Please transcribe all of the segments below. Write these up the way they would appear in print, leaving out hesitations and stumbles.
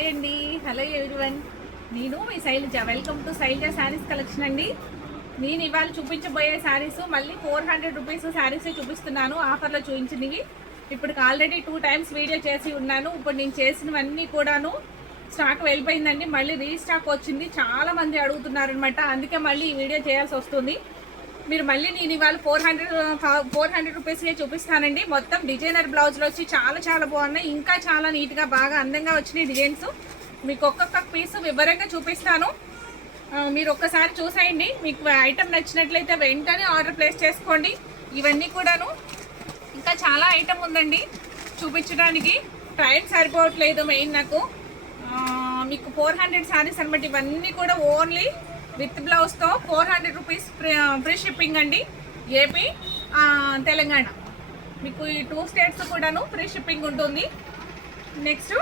Hi అండి, hello everyone. నేను మీ Shailaja. Welcome to Shailaja saris collection అండి. నేను ఇవాళ చూపించబోయే శారీస్ మళ్ళీ 400 రూపీస్ శారీసే చూపిస్తున్నాను. ఆఫర్లో చూపించినవి ఇప్పటికి ఆల్రెడీ 2 టైమ్స్ వీడియో చేసి ఉన్నాను. ఇప్పుడు నేను చేసినవన్నీ కూడాను స్టాక్ వెళ్ళిపోయిందండి. మళ్ళీ రీస్టాక్ వచ్చింది. చాలా మంది అడుగుతున్నారు అనమాట. అందుకే మళ్ళీ ఈ వీడియో చేయాల్సి వస్తుంది. మీరు మళ్ళీ నేను ఇవాళ 400 రూపీస్కే చూపిస్తానండి. మొత్తం డిజైనర్ బ్లౌజ్లో వచ్చి చాలా బాగున్నాయి. ఇంకా చాలా నీట్గా బాగా అందంగా వచ్చినాయి డిజైన్స్. మీకు ఒక్కొక్క పీస్ వివరంగా చూపిస్తాను. మీరు ఒక్కసారి చూసేయండి. మీకు ఐటమ్ నచ్చినట్లయితే వెంటనే ఆర్డర్ ప్లేస్ చేసుకోండి. ఇవన్నీ కూడాను ఇంకా చాలా ఐటమ్ ఉందండి చూపించడానికి. టైం సరిపోవట్లేదు. మెయిన్ నాకు మీకు 400 శారీస్ అనమాట. ఇవన్నీ కూడా ఓన్లీ విత్ బ్లౌజ్తో 400 రూపీస్ ఫ్రీ షిప్పింగ్ అండి. ఏపీ తెలంగాణ మీకు ఈ 2 స్టేట్స్ కూడాను ఫ్రీ షిప్పింగ్ ఉంటుంది. నెక్స్ట్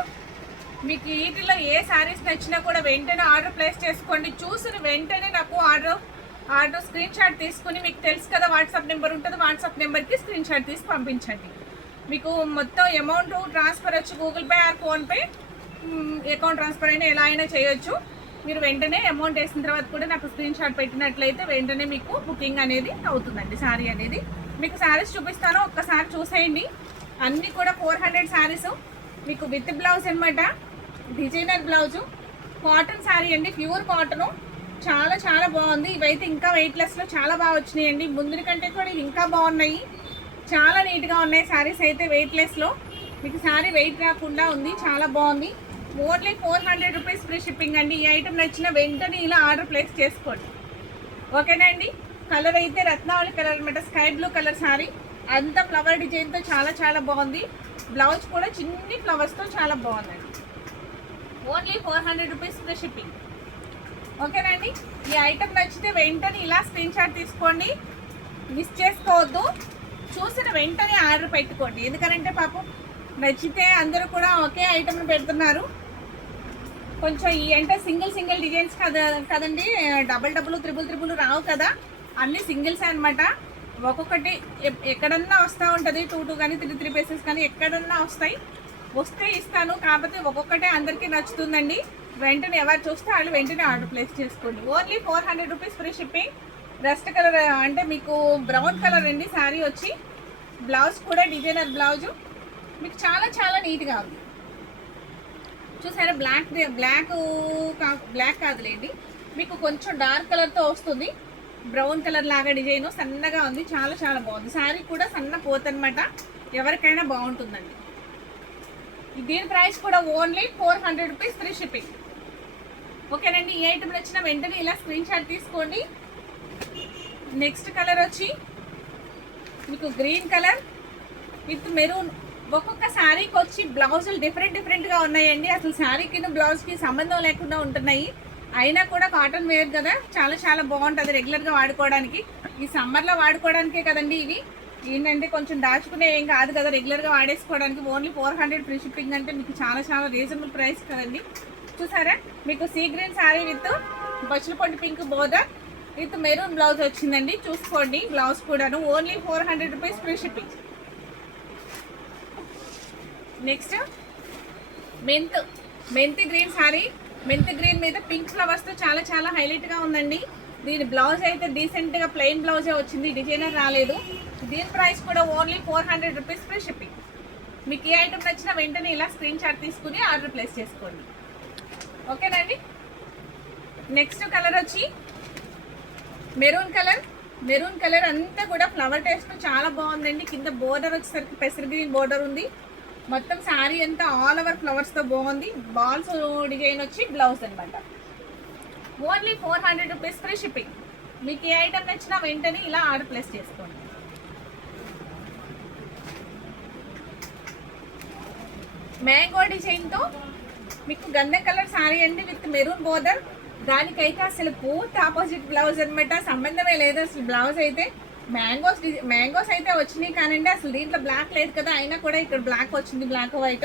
మీకు వీటిలో ఏ శారీస్ నచ్చినా కూడా వెంటనే ఆర్డర్ ప్లేస్ చేసుకోండి. చూసిన వెంటనే నాకు ఆర్డర్ స్క్రీన్ షాట్ తీసుకుని, మీకు తెలుసు కదా వాట్సాప్ నెంబర్ ఉంటుంది, వాట్సాప్ నెంబర్కి స్క్రీన్ షాట్ తీసి పంపించండి. మీకు మొత్తం అమౌంట్ ట్రాన్స్ఫర్ వచ్చి Google pay are PhonePe account transfer అయినా ఎలా అయినా చేయొచ్చు. మీరు వెంటనే అమౌంట్ వేసిన తర్వాత కూడా నాకు స్క్రీన్ షాట్ పెట్టినట్లయితే వెంటనే మీకు బుకింగ్ అనేది అవుతుందండి. శారీ అనేది మీకు శారీస్ చూపిస్తాను, ఒక్కసారి చూసేయండి. అన్నీ కూడా 400 శారీస్ మీకు విత్ బ్లౌజ్ అనమాట. డిజైనర్ బ్లౌజు, కాటన్ శారీ అండి, ప్యూర్ కాటను. చాలా బాగుంది. ఇవైతే ఇంకా వెయిట్లెస్లో చాలా బాగా వచ్చినాయండి. ముందు కంటే కూడా ఇంకా బాగున్నాయి. చాలా నీట్గా ఉన్నాయి శారీస్ అయితే వెయిట్లెస్లో. మీకు శారీ వెయిట్ రాకుండా ఉంది. చాలా బాగుంది. ఓన్లీ 400 రూపీస్ ఫ్రీ షిప్పింగ్ అండి. ఈ ఐటమ్ నచ్చిన వెంటనే ఇలా ఆర్డర్ ప్లేస్ చేసుకోండి. ఓకేనా అండి. కలర్ అయితే రత్నావళి కలర్ అనమాట. స్కై బ్లూ కలర్ శారీ, అంతా ఫ్లవర్ డిజైన్తో చాలా బాగుంది. బ్లౌజ్ కూడా చిన్ని ఫ్లవర్స్తో చాలా బాగుందండి. Only 400 rupees free shipping. ఓకేనా అండి. ఈ ఐటమ్ నచ్చితే వెంటనే ఇలా స్క్రీన్ షాట్ తీసుకోండి. మిస్ చేసుకోవద్దు. చూసిన వెంటనే ఆర్డర్ పెట్టుకోండి. ఎందుకంటే పాపం నచ్చితే అందరూ కూడా ఒకే ఐటమ్ని పెడుతున్నారు. కొంచెం ఈ అంటే సింగిల్ డిజైన్స్ కదండి. డబుల్ త్రిబుల్ రావు కదా. అన్నీ సింగిల్స్ అనమాట. ఒక్కొక్కటి ఎక్కడన్నా వస్తూ ఉంటుంది. 2 కానీ 3 పీసెస్ కానీ ఎక్కడన్నా వస్తే ఇస్తాను. కాకపోతే ఒక్కొక్కటే అందరికీ నచ్చుతుందండి. వెంటనే ఎవరు చూస్తే వాళ్ళు వెంటనే ఆర్డర్ ప్లేస్ చేసుకోండి. Only 400 rupees free shipping. Rust colour అంటే మీకు బ్రౌన్ కలర్ అండి శారీ వచ్చి. బ్లౌజ్ కూడా డిజైనర్ బ్లౌజు. మీకు చాలా నీట్గా ఉంది. చూసారా, బ్లాక్ కాదులేండి, మీకు కొంచెం డార్క్ కలర్తో వస్తుంది. బ్రౌన్ కలర్ లాగా డిజైన్ సన్నగా ఉంది. చాలా బాగుంది. శారీ కూడా సన్న పోతనమాట. ఎవరికైనా బాగుంటుందండి. దీని ప్రైస్ కూడా ఓన్లీ 400 రూపీస్ ఫ్రీ షిప్పింగ్. ఓకేనండి. ఈ ఐటమ్ వచ్చిన వెంటనే ఇలా స్క్రీన్ షాట్ తీసుకోండి. నెక్స్ట్ కలర్ వచ్చి మీకు గ్రీన్ కలర్ విత్ మెరూన్. ఒక్కొక్క శారీకి వచ్చి బ్లౌజులు డిఫరెంట్గా ఉన్నాయండి. అసలు శారీకి బ్లౌజ్కి సంబంధం లేకుండా ఉంటున్నాయి. అయినా కూడా కాటన్ వేర్ కదా, చాలా బాగుంటుంది రెగ్యులర్గా వాడుకోవడానికి. ఈ సమ్మర్లో వాడుకోవడానికే కదండి ఇవి. ఏంటంటే కొంచెం దాచుకునే ఏం కాదు కదా, రెగ్యులర్గా వాడేసుకోవడానికి. ఓన్లీ 400 ఫ్రీ షిప్పింగ్ అంటే మీకు చాలా రీజనబుల్ ప్రైస్ కదండి. చూసారా, మీకు సీ గ్రీన్ శారీ విత్ బొచ్చలపొంటి pink border with maroon blouse వచ్చిందండి. చూసుకోండి, బ్లౌజ్ కూడాను. Only 400 rupees free shipping. Next మెంతి గ్రీన్ శారీ. మెంతి గ్రీన్ మీద పింక్ ఫ్లవర్స్తో చాలా హైలైట్గా ఉందండి. దీని బ్లౌజ్ అయితే డీసెంట్గా ప్లెయిన్ బ్లౌజే వచ్చింది, డిజైనర్ రాలేదు. దీని ప్రైస్ కూడా ఓన్లీ 400 రూపీస్ ఫ్రీ షిప్పింగ్. మీకు ఏ ఐటమ్ నచ్చినా వెంటనే ఇలా స్క్రీన్ షాట్ తీసుకుని ఆర్డర్ ప్లేస్ చేసుకోండి. ఓకేనండి. నెక్స్ట్ కలర్ వచ్చి మెరూన్ కలర్ అంతా కూడా ఫ్లవర్ టేస్ట్ చాలా బాగుందండి. కింద బోర్డర్ వచ్చేసరికి పెసర్ గ్రీన్ బోర్డర్ ఉంది. మొత్తం శారీ అంతా ఆల్ ఓవర్ ఫ్లవర్స్తో బాగుంది. బాల్స్ డిజైన్ వచ్చి బ్లౌజ్ అనమాట. Only 400 rupees free shipping. మీకు ఏ ఐటమ్ నచ్చినా వెంటనే ఇలా ఆర్డర్ ప్లేస్ చేసుకోండి. మ్యాంగో డిజైన్తో మీకు గంధం కలర్ శారీ అండి విత్ మెరూన్ బోర్డర్. దానికైతే అసలు పూర్తి ఆపోజిట్ బ్లౌజ్ అనమాట. సంబంధమే లేదు అసలు. బ్లౌజ్ అయితే మ్యాంగోస్ అయితే వచ్చినాయి కానండి, అసలు దీంట్లో బ్లాక్ లేదు కదా. అయినా కూడా ఇక్కడ బ్లాక్ వచ్చింది, బ్లాక్ వైట్.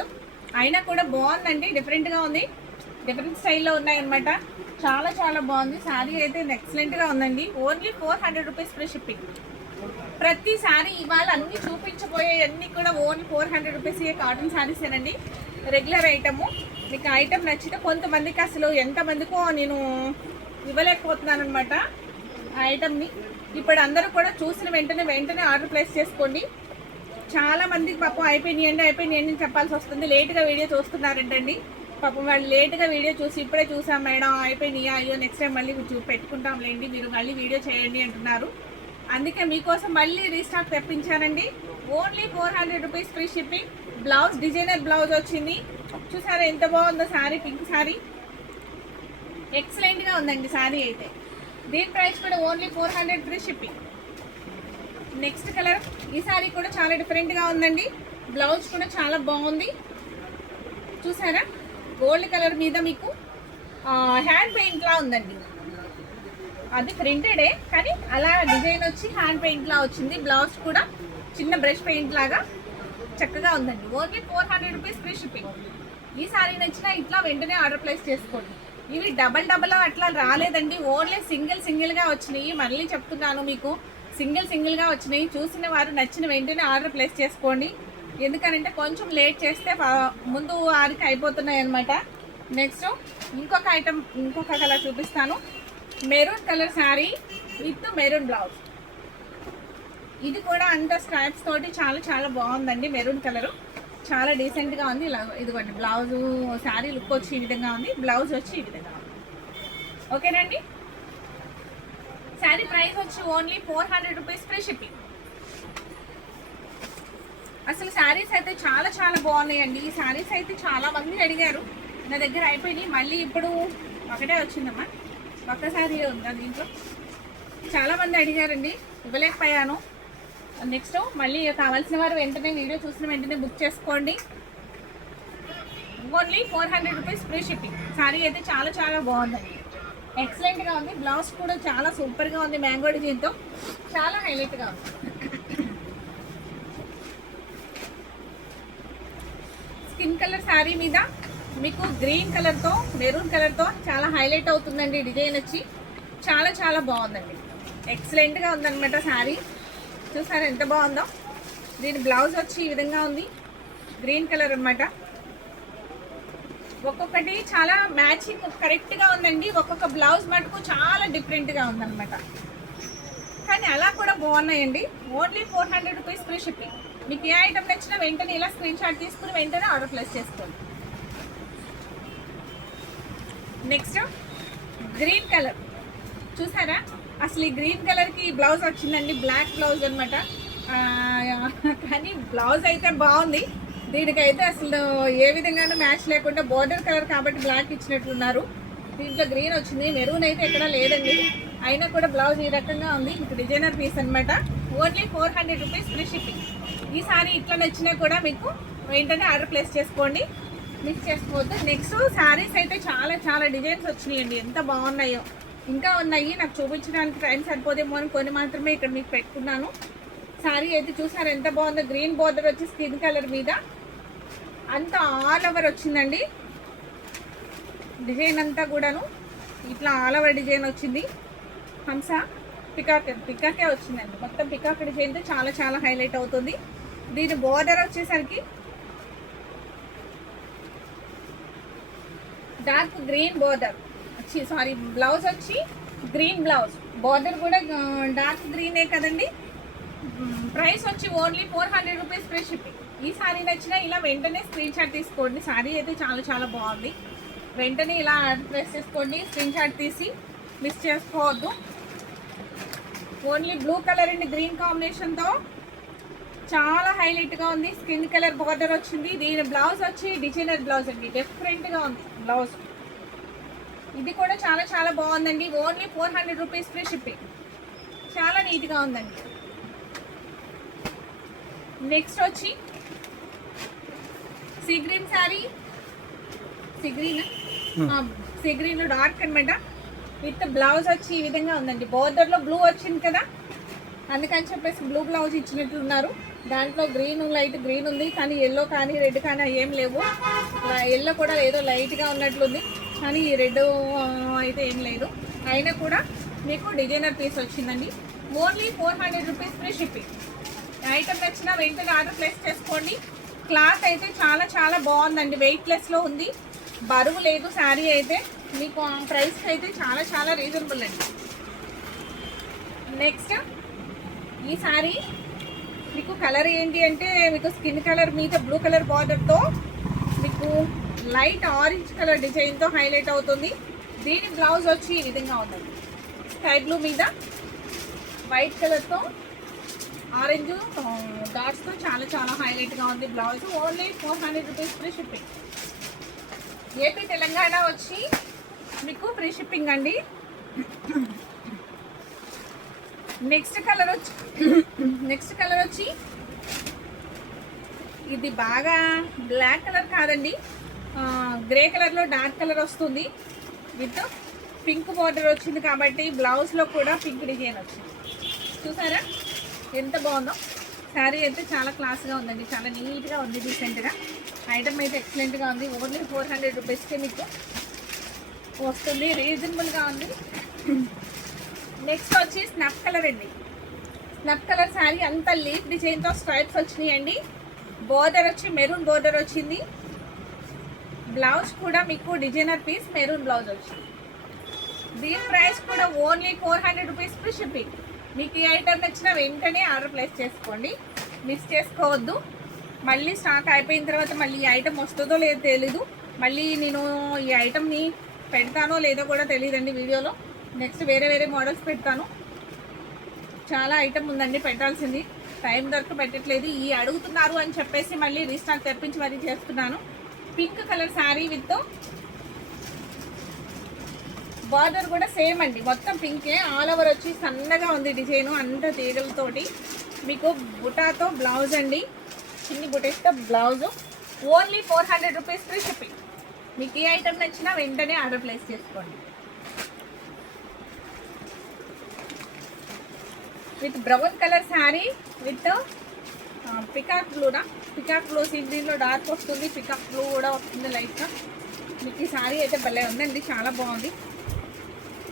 అయినా కూడా బాగుందండి, డిఫరెంట్గా ఉంది. డిఫరెంట్ స్టైల్లో ఉన్నాయన్నమాట. చాలా బాగుంది. శారీ అయితే ఎక్సలెంట్గా ఉందండి. Only 400 rupees free shipping. ప్రతి శారీ ఇవాళ అన్ని చూపించబోయే అన్నీ కూడా ఓన్లీ 400 రూపీస్ కాటన్ శారీసేనండి. Regular item. మీకు ఐటమ్ నచ్చితే కొంతమందికి అసలు ఎంతమందికో నేను ఇవ్వలేకపోతున్నాను అనమాట ఆ ఐటమ్ని. ఇప్పుడు అందరూ కూడా చూసిన వెంటనే ఆర్డర్ ప్లేస్ చేసుకోండి. చాలా మందికి పాపం అయిపోయినాయండి అని చెప్పాల్సి వస్తుంది. లేట్గా వీడియో చూస్తున్నారంటండి. పాపం వాళ్ళు లేట్గా వీడియో చూసి ఇప్పుడే చూసాం మేడం అయిపోయినాయా, అయ్యో నెక్స్ట్ టైం మళ్ళీ పెట్టుకుంటాంలేండి, మీరు మళ్ళీ వీడియో చేయండి అంటున్నారు. అందుకే మీకోసం మళ్ళీ రీస్టాక్ తెప్పించానండి. Only 400 rupees free shipping. Blouse designer blouse వచ్చింది. చూసారా ఎంత బాగుందో శారీ, పింక్ శారీ ఎక్సలెంట్గా ఉందండి శారీ అయితే. దీని ప్రైస్ కూడా only 400 free shipping. Next colour, ఈ శారీ కూడా చాలా డిఫరెంట్గా ఉందండి. బ్లౌజ్ కూడా చాలా బాగుంది. చూసారా గోల్డ్ కలర్ మీద మీకు హ్యాండ్ పెయింట్లా ఉందండి. అది ప్రింటెడే కానీ అలా డిజైన్ వచ్చి హ్యాండ్ పెయింట్లా వచ్చింది. బ్లౌజ్ కూడా చిన్న బ్రష్ పెయింట్ లాగా చక్కగా ఉందండి. Only 400 rupees free shipping. ఈ శారీ నచ్చినా ఇట్లా వెంటనే ఆర్డర్ ప్లేస్ చేసుకోండి. ఇవి డబల్ అట్లా రాలేదండి, ఓన్లీ సింగిల్గా వచ్చినాయి. మళ్ళీ చెప్తున్నాను మీకు, సింగిల్గా వచ్చినాయి. చూసిన వారు నచ్చిన వెంటనే ఆర్డర్ ప్లేస్ చేసుకోండి. ఎందుకనంటే కొంచెం లేట్ చేస్తే ముందు వారికి అయిపోతున్నాయి అనమాట. నెక్స్ట్ ఇంకొక కలర్ చూపిస్తాను. Maroon colour sari with maroon blouse. ఇది కూడా అంత స్ట్రైప్స్ తోటి చాలా బాగుందండి. మెరూన్ కలరు చాలా డీసెంట్గా ఉంది. ఇలా ఇదిగోండి బ్లౌజు, శారీ లుక్ వచ్చి ఈ విధంగా ఉంది, బ్లౌజ్ వచ్చి ఈ విధంగా ఉంది. ఓకేనండి. శారీ ప్రైస్ వచ్చి ఓన్లీ 400 రూపీస్ ఫ్రీ షిప్పింగ్. అసలు శారీస్ అయితే చాలా బాగున్నాయండి. ఈ శారీస్ అయితే చాలా మంది అడిగారు, నా దగ్గర అయిపోయినాయి. మళ్ళీ ఇప్పుడు ఒకటే వచ్చిందమ్మా, ఒక్క శారీ ఉంది దీంట్లో. చాలా మంది అడిగారండి, ఇవ్వలేకపోయాను. నెక్స్ట్ మళ్ళీ కావాల్సిన వారు వెంటనే వీడియో చూసిన వెంటనే బుక్ చేసుకోండి. Only 400 rupees free shipping. Sari అయితే చాలా బాగుందండి, ఎక్సలెంట్గా ఉంది. బ్లౌజ్ కూడా చాలా సూపర్గా ఉంది, మ్యాంగో డిజైన్తో చాలా హైలైట్గా ఉంది. స్కిన్ కలర్ శారీ మీద మీకు గ్రీన్ కలర్తో మెరూన్ కలర్తో చాలా హైలైట్ అవుతుందండి. డిజైన్ వచ్చి చాలా బాగుందండి, ఎక్సలెంట్గా ఉందన్నమాట శారీ. చూసారా ఎంత బాగుందో. దీని బ్లౌజ్ వచ్చి ఈ విధంగా ఉంది, గ్రీన్ కలర్ అనమాట. ఒక్కొక్కటి చాలా మ్యాచింగ్ కరెక్ట్గా ఉందండి. ఒక్కొక్క బ్లౌజ్ మటుకు చాలా డిఫరెంట్గా ఉందన్నమాట. కానీ అలా కూడా బాగున్నాయండి. Only 400 rupees free shipping. మీకు ఏ ఐటమ్ నచ్చినా వెంటనే ఇలా స్క్రీన్ షాట్ తీసుకుని వెంటనే ఆర్డర్ ప్లేస్ చేసుకోండి. నెక్స్ట్ గ్రీన్ కలర్ చూసారా, అసలు ఈ గ్రీన్ కలర్కి బ్లౌజ్ వచ్చిందండి, బ్లాక్ బ్లౌజ్ అనమాట. కానీ బ్లౌజ్ అయితే బాగుంది. దీనికైతే అసలు ఏ విధంగానూ మ్యాచ్ లేకుండా బోర్డర్ కలర్ కాబట్టి బ్లాక్ ఇచ్చినట్లున్నారు. దీంట్లో గ్రీన్ వచ్చింది, మెరూన్ అయితే ఎక్కడా లేదండి. అయినా కూడా బ్లౌజ్ ఈ రకంగా ఉంది. మీకు డిజైనర్ పీస్ అనమాట. Only 400 rupees free shipping. ఈ సారీ ఇట్లా నచ్చినా కూడా మీకు వెంటనే ఆర్డర్ ప్లేస్ చేసుకోండి, మిక్స్ చేసుకోవద్దు. నెక్స్ట్ శారీస్ అయితే చాలా డిజైన్స్ వచ్చినాయండి, ఎంత బాగున్నాయో. ఇంకా ఉన్నాయి, నాకు చూపించడానికి టైం సరిపోదేమో అని కొన్ని మాత్రమే ఇక్కడ మీకు పెట్టుకున్నాను. శారీ అయితే చూసారు ఎంత బాగుందో. గ్రీన్ బోర్డర్ వచ్చి స్కిన్ కలర్ మీద అంతా ఆల్ ఓవర్ వచ్చిందండి. డిజైన్ అంతా కూడాను ఇట్లా ఆల్ ఓవర్ డిజైన్ వచ్చింది. హంస పికాకే వచ్చిందండి, మొత్తం పికాక్ డిజైన్తో చాలా హైలైట్ అవుతుంది. దీని బోర్డర్ వచ్చేసరికి డార్క్ గ్రీన్ బోర్డర్ వచ్చి, సారీ బ్లౌజ్ వచ్చి గ్రీన్ బ్లౌజ్, బోర్డర్ కూడా డార్క్ గ్రీనే కదండి. ప్రైస్ వచ్చి ఓన్లీ 400 రూపీస్ ఫ్రీ షిప్పింగ్. ఈ సారీ నచ్చినా ఇలా వెంటనే స్క్రీన్ షాట్ తీసుకోండి. సారీ అయితే చాలా బాగుంది. వెంటనే ఇలా ప్రెస్ చేసుకోండి, స్క్రీన్ షాట్ తీసి మిస్ చేసుకోవద్దు. Only blue colour and green కాంబినేషన్తో చాలా హైలైట్గా ఉంది. స్కిన్ కలర్ బోర్డర్ వచ్చింది. దీని బ్లౌజ్ వచ్చి డిజైనర్ బ్లౌజ్ అండి, డిఫరెంట్గా ఉంది బ్లౌజ్. ఇది కూడా చాలా బాగుందండి. Only 400 rupees free shipping. చాలా నీట్గా ఉందండి. నెక్స్ట్ వచ్చి see green sari, sea green dark అనమాట. విత్ బ్లౌజ్ వచ్చి ఈ విధంగా ఉందండి. బోర్డర్లో బ్లూ వచ్చింది కదా, అందుకని చెప్పేసి బ్లూ బ్లౌజ్ ఇచ్చినట్లున్నారు. దాంట్లో గ్రీన్, లైట్ గ్రీన్ ఉంది, కానీ ఎల్లో కానీ రెడ్ కానీ ఏం లేవు. ఎల్లో కూడా ఏదో లైట్గా ఉన్నట్లుంది, కానీ ఈ రెడ్ అయితే ఏం లేదు. అయినా కూడా మీకు డిజైనర్ పీస్ వచ్చిందండి. Only 400 rupees free shipping. Item నచ్చినా వెంటనే ఆర్డర్ ప్లేస్ చేసుకోండి. క్లాత్ అయితే చాలా చాలా బాగుందండి, వెయిట్లెస్లో ఉంది, బరువు లేదు శారీ అయితే. మీకు ఆ ప్రైస్కి అయితే చాలా చాలా రీజనబుల్ అండి. నెక్స్ట్ ఈ శారీ మీకు కలర్ ఏంటి అంటే మీకు స్కిన్ కలర్ మీద బ్లూ కలర్ బార్డర్తో మీకు లైట్ ఆరెంజ్ కలర్ డిజైన్తో హైలైట్ అవుతుంది. దీని బ్లౌజ్ వచ్చి ఈ విధంగా ఉందండి, స్కై బ్లూ మీద వైట్ కలర్తో ఆరెంజ్ డాట్స్తో చాలా చాలా హైలైట్గా ఉంది blouse. Only 400 rupees free shipping. AP Telangana వచ్చి మీకు ఫ్రీ షిప్పింగ్ అండి. నెక్స్ట్ కలర్ వచ్చి ఇది బాగా బ్లాక్ కలర్ కాదండి, గ్రే కలర్లో డార్క్ కలర్ వస్తుంది విత్ పింక్ బార్డర్ వచ్చింది కాబట్టి బ్లౌజ్లో కూడా పింక్ డిజైన్ వచ్చింది. చూసారా ఎంత బాగుందో. శారీ అయితే చాలా క్లాస్గా ఉందండి, చాలా నీట్గా ఉంది, డీసెంట్గా. ఐటమ్ అయితే ఎక్సలెంట్గా ఉంది. ఓన్లీ 400 రూపీస్కే మీకు వస్తుంది, రీజనబుల్గా ఉంది. నెక్స్ట్ వచ్చి స్నఫ్ కలర్ అండి. స్నఫ్ కలర్ శారీ అంతా లీఫ్ డిజైన్తో స్ట్రైప్స్ వచ్చినాయండి. బోర్డర్ వచ్చి మెరూన్ బోర్డర్ వచ్చింది. బ్లౌజ్ కూడా మీకు డిజైనర్ పీస్ మెరూన్ బ్లౌజ్ వచ్చింది. దీని ప్రైస్ కూడా ఓన్లీ 400 రూపీస్ ఫ్రీ షిప్పింగ్. మీకు ఈ ఐటమ్ నచ్చిన వెంటనే ఆర్డర్ ప్లేస్ చేసుకోండి, మిస్ చేసుకోవద్దు. మళ్ళీ స్టాక్ అయిపోయిన తర్వాత మళ్ళీ ఈ ఐటమ్ వస్తుందో లేదో తెలీదు, మళ్ళీ నేను ఈ ఐటమ్ని పెడతానో లేదో కూడా తెలియదండి వీడియోలో. నెక్స్ట్ వేరే వేరే మోడల్స్ పెడతాను, చాలా ఐటమ్ ఉందండి పెట్టాల్సింది, టైం దొరక పెట్టట్లేదు. ఈ అడుగుతున్నారు అని చెప్పేసి మళ్ళీ రీస్టాక్ తెప్పించి మరీ చేస్తున్నాను. Pink colour sari with border కూడా సేమ్ అండి, మొత్తం పింకే, ఆల్ ఓవర్ వచ్చి సన్నగా ఉంది డిజైన్ అంత తీగలతోటి. మీకు బుటాతో బ్లౌజ్ అండి, చిన్ని బుటేస్తో blouse. Only 400 rupees free shipping. మీకు ఈ ఐటమ్ నచ్చినా వెంటనే ఆర్డర్ ప్లేస్ చేసుకోండి. With brown colour sari with peacock blue దీనిలో డార్క్ వస్తుంది, పికాక్ బ్లూ కూడా వస్తుంది లైట్గా. మీకు ఈ శారీ అయితే భలే ఉందండి, చాలా బాగుంది.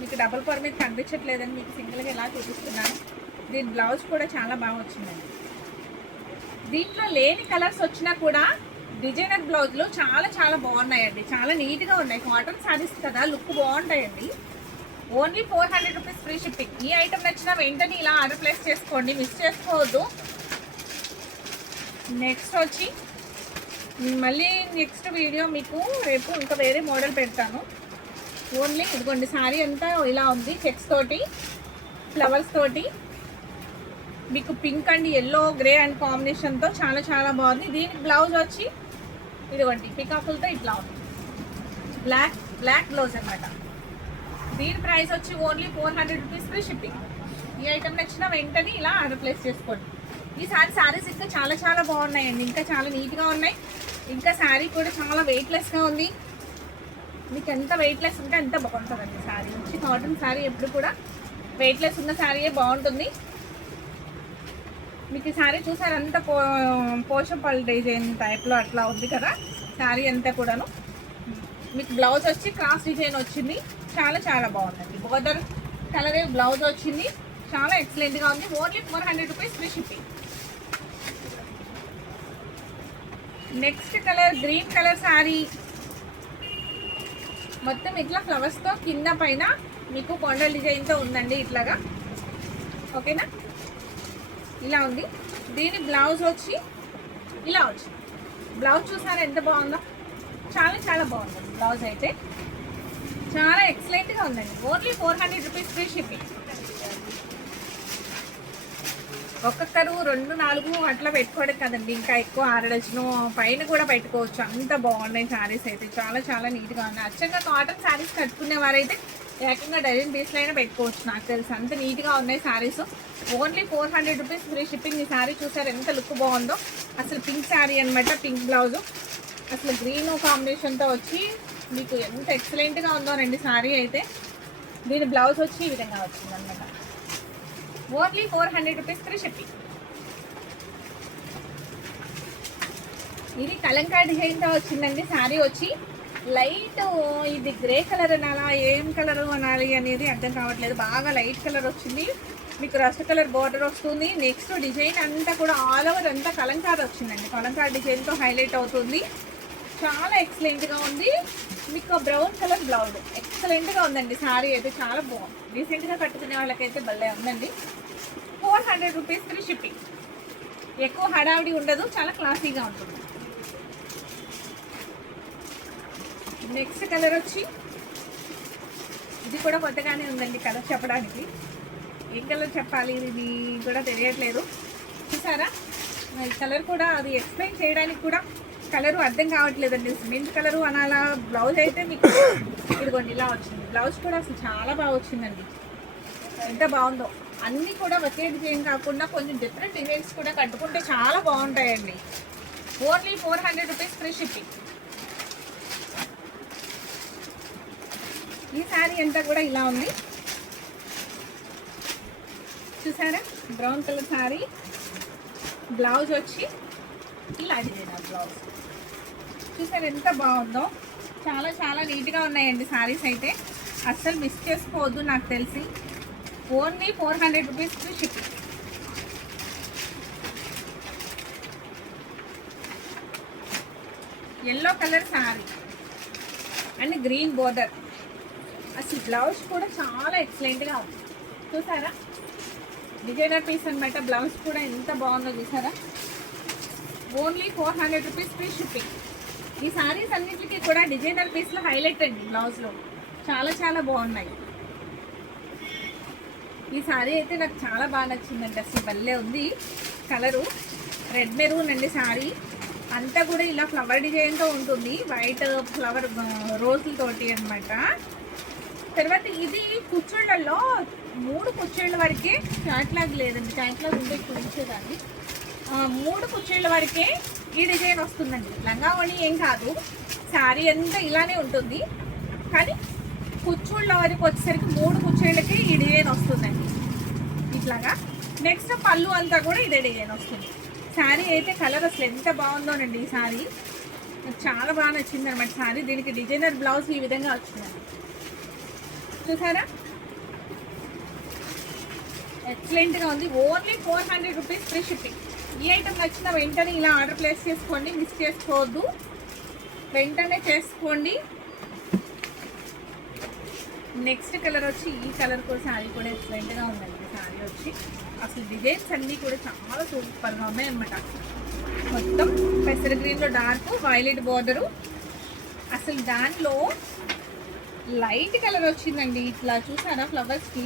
మీకు డబుల్ పర్ మీద కనిపించట్లేదని మీకు సింగిల్గా ఎలా చూపిస్తున్నాను. దీని బ్లౌజ్ కూడా చాలా బాగా వచ్చిందండి. దీంట్లో లేని కలర్స్ వచ్చినా కూడా డిజైనర్ బ్లౌజ్లో చాలా చాలా బాగున్నాయండి, చాలా నీట్గా ఉన్నాయి. కాటన్ శారీస్ కదా, లుక్ బాగుంటాయండి. Only 400 rupees free shipping. ఈ ఐటమ్ నచ్చినా వెంటనే ఇలా ఆర్డర్ ప్లేస్ చేసుకోండి, మిస్ చేసుకోవద్దు. నెక్స్ట్ వచ్చి మళ్ళీ నెక్స్ట్ వీడియో మీకు రేపు ఇంకా వేరే మోడల్ పెడతాను. ఓన్లీ ఇదిగోండి శారీ అంతా ఇలా ఉంది, చెక్స్ తోటి ఫ్లవర్స్ తోటి మీకు pink and yellow grey and కాంబినేషన్తో చాలా చాలా బాగుంది. దీనికి బ్లౌజ్ వచ్చి ఇదిగోండి పికాకులతో ఇట్లా ఉంది, బ్లాక్ బ్లౌజ్ అన్నమాట. దీని ప్రైస్ వచ్చి ఓన్లీ 400 రూపీస్ ఫ్రీ షిప్పింగ్. ఈ ఐటమ్ నచ్చిన వెంటనే ఇలా ఆర్డర్ ప్లేస్ చేసుకోండి. ఈ శారీస్ ఇంకా చాలా చాలా బాగున్నాయండి, ఇంకా చాలా నీట్గా ఉన్నాయి. ఇంకా శారీ కూడా చాలా వెయిట్లెస్గా ఉంది. మీకు ఎంత వెయిట్లెస్ ఉంటే అంత బాగుంటుందండి శారీ. వచ్చి కాటన్ శారీ ఎప్పుడు కూడా వెయిట్లెస్ ఉన్న శారీయే బాగుంటుంది. మీకు ఈ శారీ చూసారు అంతా పోషంపల్లి డిజైన్ టైప్లో అట్లా ఉంది కదా శారీ అంతా కూడాను. మీకు బ్లౌజ్ వచ్చి క్రాస్ డిజైన్ వచ్చింది, చాలా చాలా బాగుందండి. బోర్డర్ కలరే బ్లౌజ్ వచ్చింది, చాలా ఎక్సలెంట్గా ఉంది. Only 400 rupees free shipping. Next colour green colour sari మొత్తం ఇట్లా ఫ్లవర్స్తో కింద పైన మీకు కొండల డిజైన్తో ఉందండి ఇట్లాగా, ఓకేనా. ఇలా ఉంది. దీని బ్లౌజ్ వచ్చి ఇలా వచ్చింది. బ్లౌజ్ చూసారా ఎంత బాగుందో, చాలా చాలా బాగుందండి. బ్లౌజ్ అయితే చాలా ఎక్సలెంట్గా ఉందండి. Only 400 rupees free shipping. ఒక్కొక్కరు 2, 4 అట్లా పెట్టుకోవడం కదండి, ఇంకా ఎక్కువ 6 డజను పైన కూడా పెట్టుకోవచ్చు. అంత బాగున్నాయి శారీస్ అయితే, చాలా చాలా నీట్గా ఉన్నాయి. అచ్చంగా కాటన్ శారీస్ కట్టుకునేవారైతే ఏకంగా డజన్ పీస్లు అయినా పెట్టుకోవచ్చు, నాకు తెలుసు అంత నీట్గా ఉన్నాయి saris. Only 400 rupees free shipping. ఈ శారీ చూసారు ఎంత లుక్ బాగుందో. అసలు పింక్ శారీ అనమాట, పింక్ బ్లౌజు, అసలు గ్రీన్ కాంబినేషన్తో వచ్చి మీకు ఎంత ఎక్సలెంట్గా ఉందో రండి శారీ అయితే. దీని బ్లౌజ్ వచ్చి ఈ విధంగా వచ్చింది అనమాట. Only 400 rupees free shipping. ఇది కలంకారీ డిజైన్తో వచ్చిందండి శారీ వచ్చి. లైట్ ఇది గ్రే కలర్ అనాలా ఏం కలర్ అనాలి అనేది అర్థం కావట్లేదు, బాగా లైట్ కలర్ వచ్చింది. మీకు రస్ట్ కలర్ బార్డర్ వస్తుంది. నెక్స్ట్ డిజైన్ అంతా కూడా ఆల్ ఓవర్ అంతా కలంకారీ వచ్చిందండి. కలంకారీ డిజైన్తో హైలైట్ అవుతుంది. చాలా ఎక్సలెంట్గా ఉంది. మీకు బ్రౌన్ కలర్ బ్లౌజ్ ఎక్సలెంట్గా ఉందండి. శారీ అయితే చాలా బాగుంది. రీసెంట్గా కట్టుకునే వాళ్ళకైతే భలే ఉందండి. 400 రూపీస్ ఫ్రీ షిప్పింగ్. ఎక్కువ హడావిడి ఉండదు, చాలా క్లాసీగా ఉంటుంది. నెక్స్ట్ కలర్ వచ్చి ఇది కూడా కొత్తగానే ఉందండి కలర్ చెప్పడానికి. ఏం కలర్ చెప్పాలి ఇది కూడా తెలియట్లేదు. చూసారా ఈ కలర్ కూడా అది ఎక్స్ప్లెయిన్ చేయడానికి కూడా కలరు అర్థం కావట్లేదండి. సిమెంట్ కలరు అనాలా. బ్లౌజ్ అయితే మీకు ఇదిగోండి ఇలా వచ్చింది. బ్లౌజ్ కూడా అసలు చాలా బాగా వచ్చిందండి. ఎంత బాగుందో. అన్నీ కూడా ఒకే డిజైన్ కాకుండా కొంచెం డిఫరెంట్ డిజైన్స్ కూడా కట్టుకుంటే చాలా బాగుంటాయండి. Only 400 rupees free shipping. ఈ శారీ అంతా కూడా ఇలా ఉంది. చూసారా బ్రౌన్ కలర్ శారీ. బ్లౌజ్ వచ్చి ఇలా డిజైన్ బ్లౌజ్. చూసారు ఎంత బాగుందో. చాలా చాలా నీట్గా ఉన్నాయండి శారీస్ అయితే. అస్సలు మిస్ చేసుకోవద్దు. నాకు తెలిసి only 400 rupees free shipping. Yellow colour sari and green border. అసలు బ్లౌజ్ కూడా చాలా ఎక్సలెంట్గా ఉంది. చూసారా డిజైనర్ పీస్ అనమాట. బ్లౌజ్ కూడా ఎంత బాగుందో చూసారా. Only 400 rupees free shipping. ఈ శారీస్ అన్నింటికి కూడా డిజైనర్ పీస్లో హైలైట్ అండి. బ్లౌజ్లో చాలా చాలా బాగున్నాయి. ఈ శారీ అయితే నాకు చాలా బాగా నచ్చిందండి. అసలు భలే ఉంది. కలరు రెడ్ మెరూన్ అండి. శారీ అంతా కూడా ఇలా ఫ్లవర్ డిజైన్తో ఉంటుంది. వైట్ ఫ్లవర్ రోజులతోటి అనమాట. తర్వాత ఇది కుచ్చుళ్ళల్లో 3 కుచ్చుళ్ళ వరకే. క్యాట్లాగ్ లేదండి. క్యాట్లాగ్ ఉంటే చూపించేదాన్ని. 3 కుచ్చుళ్ళ వరకే ఈ డిజైన్ వస్తుందండి. లంగావణి ఏం కాదు. శారీ అంతా ఇలానే ఉంటుంది. కానీ కుచ్చుళ్ళ వరకు వచ్చేసరికి 3 కుచ్చుళ్ళకి ఈ డిజైన్ వస్తుందండి ఇట్లాగా. నెక్స్ట్ పళ్ళు అంతా కూడా ఇదే డిజైన్ వస్తుంది. శారీ అయితే కలర్ అసలు ఎంత బాగుందోనండి. ఈ శారీ నాకు చాలా బాగా నచ్చింది అనమాట. శారీ దీనికి డిజైనర్ బ్లౌజ్ ఈ విధంగా వచ్చిందండి. చూసారా ఎక్సలెంట్గా ఉంది. Only 400 rupees free shipping. ఈ ఐటమ్ నచ్చిన వెంటనే ఇలా ఆర్డర్ ప్లేస్ చేసుకోండి. మిస్ చేసుకోవద్దు. వెంటనే చేసుకోండి. నెక్స్ట్ కలర్ వచ్చి ఈ కలర్ కూడా శారీ కూడా ఎక్సలెంట్గా ఉందండి. శారీ వచ్చి అసలు డిజైన్స్ అన్నీ కూడా చాలా సూపర్గా ఉన్నాయి అనమాట. మొత్తం పెసర గ్రీన్లో డార్క్ వైలెట్ బార్డరు. అసలు దానిలో లైట్ కలర్ వచ్చిందండి. ఇట్లా చూసారా ఫ్లవర్స్కి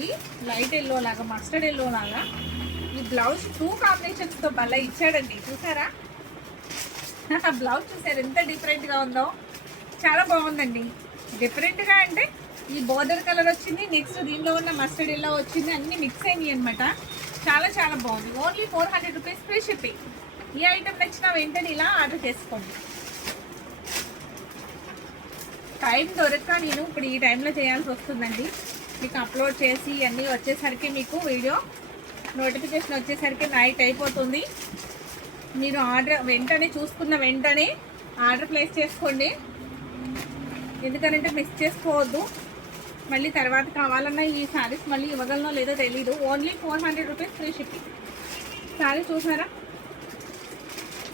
లైట్ ఎల్లో లాగా, మస్టర్డ్ ఎల్లో లాగా. ఈ బ్లౌజ్ 2 కాంబినేషన్స్తో భలే ఇచ్చాడండి. చూసారా బ్లౌజ్ చూసారు ఎంత డిఫరెంట్గా ఉందో. చాలా బాగుందండి. డిఫరెంట్గా అంటే ఈ బోర్డర్ కలర్ వచ్చింది. నెక్స్ట్ దీనిలో ఉన్న మస్టర్డ్ ఎల్లో వచ్చింది. అన్నీ మిక్స్ అయినాయి అనమాట. చాలా చాలా బాగుంది. Only 400 rupees free shipping. ఈ ఐటమ్ నచ్చిన వెంటనే ఇలా ఆర్డర్ చేసుకోండి. టైం దొరక్క నేను ఇప్పుడు ఈ టైంలో చేయాల్సి వస్తుందండి. మీకు అప్లోడ్ చేసి అన్నీ వచ్చేసరికి మీకు వీడియో నోటిఫికేషన్ వచ్చేసరికి నైట్ అయిపోతుంది. మీరు ఆర్డర్ వెంటనే చూసుకున్న వెంటనే ఆర్డర్ ప్లేస్ చేసుకోండి. ఎందుకంటే మిస్ చేసుకోవద్దు. మళ్ళీ తర్వాత కావాలన్నా ఈ శారీస్ మళ్ళీ ఇవ్వగలనో లేదో తెలీదు. Only 400 rupees free shipping. Sari చూసారా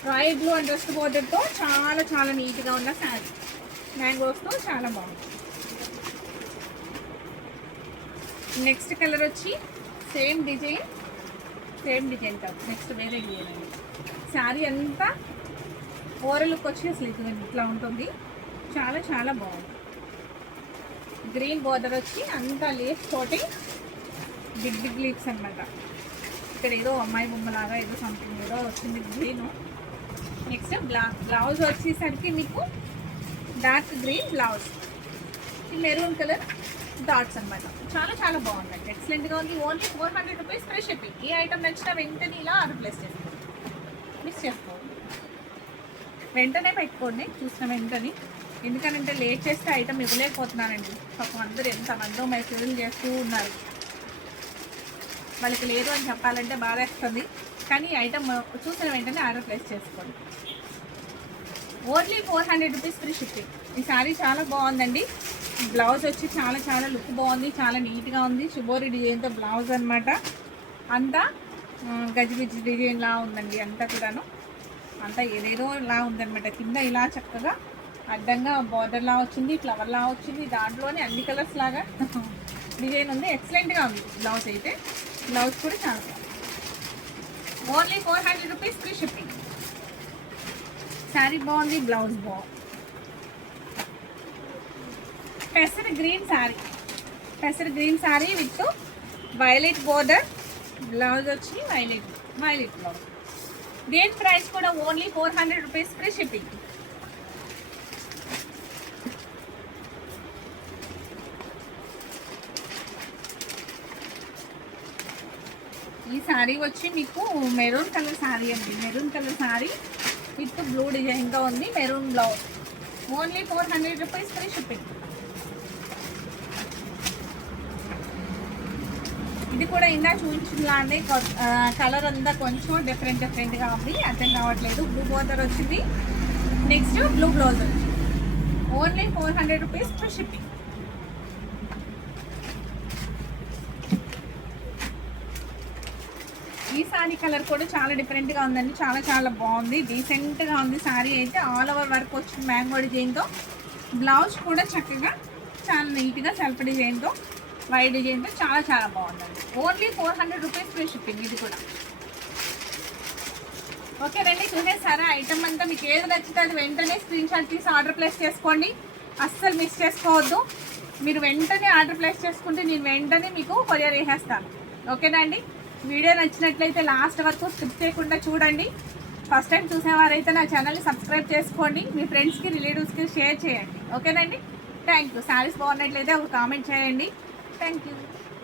రాయల్ బ్లూ అండ్ డ్రెస్ బోర్డర్తో చాలా చాలా నీట్గా ఉన్న శారీ. మ్యాంగోస్తో చాలా బాగుంది. నెక్స్ట్ కలర్ వచ్చి సేమ్ డిజైన్ కాదు. నెక్స్ట్ వేరే డిజైన్ అండి. శారీ అంతా ఓవరాల్ లుక్ వచ్చి అసలు ఇట్లా ఉంటుంది. చాలా చాలా బాగుంది. గ్రీన్ బోర్డర్ వచ్చి అంతా లీఫ్స్ తోటి బిగ్ లీఫ్స్ అనమాట. ఇక్కడ ఏదో అమ్మాయి బొమ్మలాగా ఏదో సంథింగ్ ఏదో వచ్చింది గ్రీను. నెక్స్ట్ బ్లౌజ్ వచ్చేసరికి మీకు డార్క్ గ్రీన్ బ్లౌజ్, ఈ మెరూన్ కలర్ డాట్స్ అనమాట. చాలా చాలా బాగుందండి. ఎక్సలెంట్గా ఉంది. Only 400 rupees free shipping. ఈ ఐటమ్ నచ్చిన వెంటనే ఇలా ఆర్డర్ ప్లేస్ చేసుకోండి. మిస్ చేసుకోండి. వెంటనే పెట్టుకోండి చూసిన వెంటనే. ఎందుకనంటే లేట్ చేస్తే ఐటమ్ ఇవ్వలేకపోతున్నానండి. పాపం అందరూ ఎంతమందో మెసేజ్లు చేస్తూ ఉన్నారు. వాళ్ళకి లేదు అని చెప్పాలంటే బాధేస్తుంది. కానీ ఈ ఐటమ్ చూసిన వెంటనే ఆర్డర్ ప్లేస్ చేసుకోండి. Only 400 rupees free shipping. ఈ శారీ చాలా బాగుందండి. బ్లౌజ్ వచ్చి చాలా చాలా లుక్ బాగుంది. చాలా నీట్గా ఉంది. శుభోరి డిజైన్తో బ్లౌజ్ అనమాట. అంతా గజిబిజి డిజైన్లా ఉందండి. అంతా కూడాను అంతా ఏదేదో లా ఉందన్నమాట. కింద ఇలా చక్కగా అడ్డంగా బార్డర్లా వచ్చింది, ఫ్లవర్లా వచ్చింది, దాంట్లోనే అన్ని కలర్స్ లాగా డిజైన్ ఉంది. ఎక్సలెంట్గా ఉంది బ్లౌజ్ అయితే. బ్లౌజ్ కూడా చాలా బాగుంది. Only 400 rupees free shipping. Sari బాగుంది, బ్లౌజ్ బాగుంది. పెసర్ green sari with violet border, blouse వచ్చి వైలెట్ బ్లౌజ్. దేని ప్రైస్ కూడా ఓన్లీ 400 రూపీస్ ఫ్రీ షిప్పింగ్. ఈ శారీ వచ్చి మీకు మెరూన్ కలర్ శారీ అండి. Maroon colour sari with blue డిజైన్తో ఉంది. Maroon blouse. Only 400 rupees free shipping. ఇది కూడా ఇందా చూపించలానే కలర్ అంతా కొంచెం డిఫరెంట్గా ఉంది, అర్థం కావట్లేదు. బ్లూ బోర్డర్ వచ్చింది, నెక్స్ట్ బ్లూ బ్లౌజ్ వచ్చింది. Only 400 rupees free shipping. ఈ శారీ కలర్ కూడా చాలా డిఫరెంట్గా ఉందండి. చాలా బాగుంది, డీసెంట్గా ఉంది. శారీ అయితే ఆల్ ఓవర్ వర్క్ వచ్చింది మ్యాంగో డిజైన్తో. బ్లౌజ్ కూడా చక్కగా చాలా నీట్గా సెల్ఫ్ డిజైన్తో, వైట్ డిజైన్తో చాలా బాగుందండి. Only 400 rupees free shipping. ఇది కూడా ఓకేనండి. చూసేసారా ఐటమ్ అంతా? మీకు ఏది నచ్చితే అది వెంటనే స్క్రీన్ షాట్ తీసి ఆర్డర్ ప్లేస్ చేసుకోండి. అస్సలు మిస్ చేసుకోవద్దు. మీరు వెంటనే ఆర్డర్ ప్లేస్ చేసుకుంటే నేను వెంటనే మీకు కొరియర్ వేసేస్తాను. ఓకేనా అండి? వీడియో నచ్చినట్లయితే లాస్ట్ వరకు స్కిప్ చేయకుండా చూడండి. ఫస్ట్ టైం చూసేవారైతే నా ఛానల్ని సబ్స్క్రైబ్ చేసుకోండి. మీ ఫ్రెండ్స్కి, రిలేటివ్స్కి షేర్ చేయండి. ఓకేనండి? Thank you. శారీస్ బాగున్నట్లయితే ఒక కామెంట్ చేయండి. Thank you.